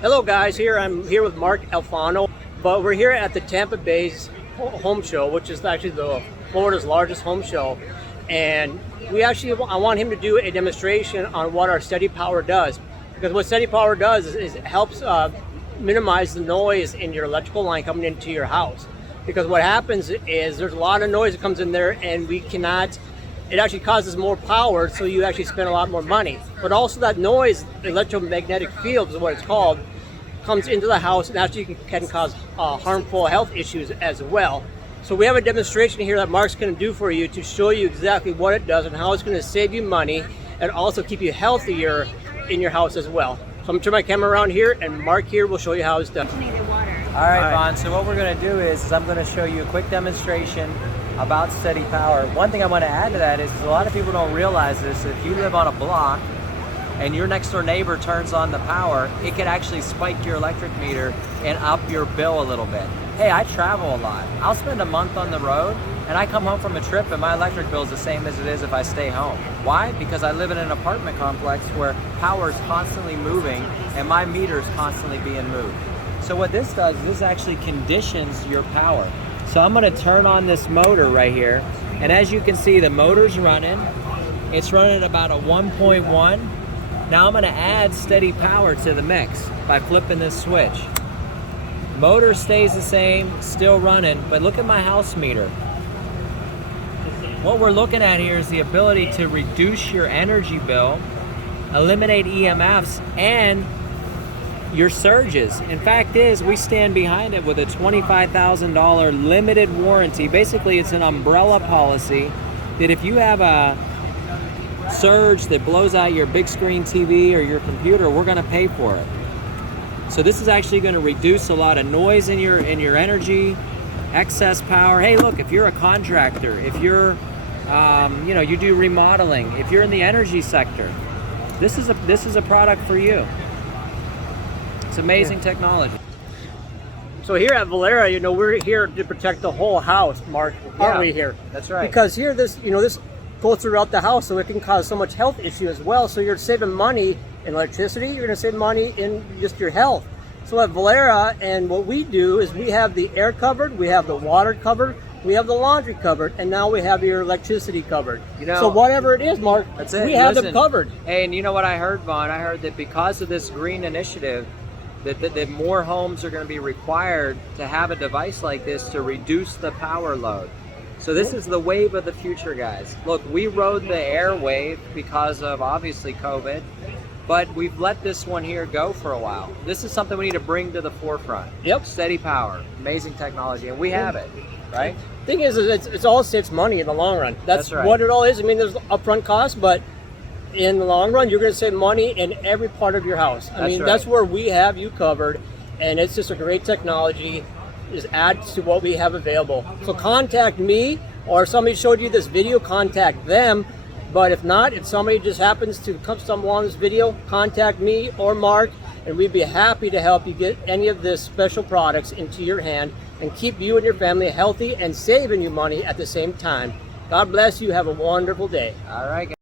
Hello guys, I'm here with Marc Alfano, but we're here at the Tampa Bay's home show, which is actually Florida's largest home show. And I want him to do a demonstration on what our Steady Power does. Because what Steady Power does is it helps minimize the noise in your electrical line coming into your house. Because what happens is there's a lot of noise that comes in there and it actually causes more power, so you actually spend a lot more money. But also that noise, electromagnetic field is what it's called, comes into the house and actually can cause harmful health issues as well. So we have a demonstration here that Marc's going to do for you to show you exactly what it does and how it's going to save you money and also keep you healthier in your house as well. So I'm going to turn my camera around here and Marc here will show you how it's done. All right, Vaughn, so what we're going to do is I'm going to show you a quick demonstration about Steady Power. One thing I want to add to that is a lot of people don't realize this. If you live on a block and your next door neighbor turns on the power, it can actually spike your electric meter and up your bill a little bit. Hey, I travel a lot. I'll spend a month on the road and I come home from a trip and my electric bill is the same as it is if I stay home. Why? Because I live in an apartment complex where power is constantly moving and my meter is constantly being moved. So what this does, this actually conditions your power. So I'm gonna turn on this motor right here. And as you can see, the motor's running. It's running at about a 1.1. Now I'm gonna add Steady Power to the mix by flipping this switch. Motor stays the same, still running, but look at my house meter. What we're looking at here is the ability to reduce your energy bill, eliminate EMFs, and your surges. In fact is, we stand behind it with a $25,000 limited warranty. Basically, it's an umbrella policy that if you have a surge that blows out your big screen TV or your computer, we're gonna pay for it. So this is actually gonna reduce a lot of noise in your energy, excess power. Hey, look, if you're a contractor, if you're, you do remodeling, if you're in the energy sector, this is a product for you. It's amazing technology. So here at Vollara, we're here to protect the whole house, Marc, aren't we here? That's right. Because here, this goes throughout the house, so it can cause so much health issue as well. So you're saving money in electricity, you're going to save money in just your health. So at Vollara, and what we do is we have the air covered, we have the water covered, we have the laundry covered, and now we have your electricity covered. So whatever it is, Marc, that's it. We have them covered. Hey, and you know what I heard, Vaughn? I heard that because of this green initiative, that more homes are going to be required to have a device like this to reduce the power load. So this is the wave of the future, guys. Look, we rode the air wave because of obviously COVID, but we've let this one here go for a while. This is something we need to bring to the forefront. Yep. Steady Power, amazing technology, and we have it, right? Thing is it's all saves money in the long run. That's right. What it all is. I mean, there's upfront costs, but in the long run, you're going to save money in every part of your house. That's where we have you covered, and it's just a great technology. Just add to what we have available. So contact me, or if somebody showed you this video, contact them. But if not, if somebody just happens to stumble on this video, contact me or Marc, and we'd be happy to help you get any of this special products into your hand and keep you and your family healthy and saving you money at the same time. God bless you. Have a wonderful day. All right, guys.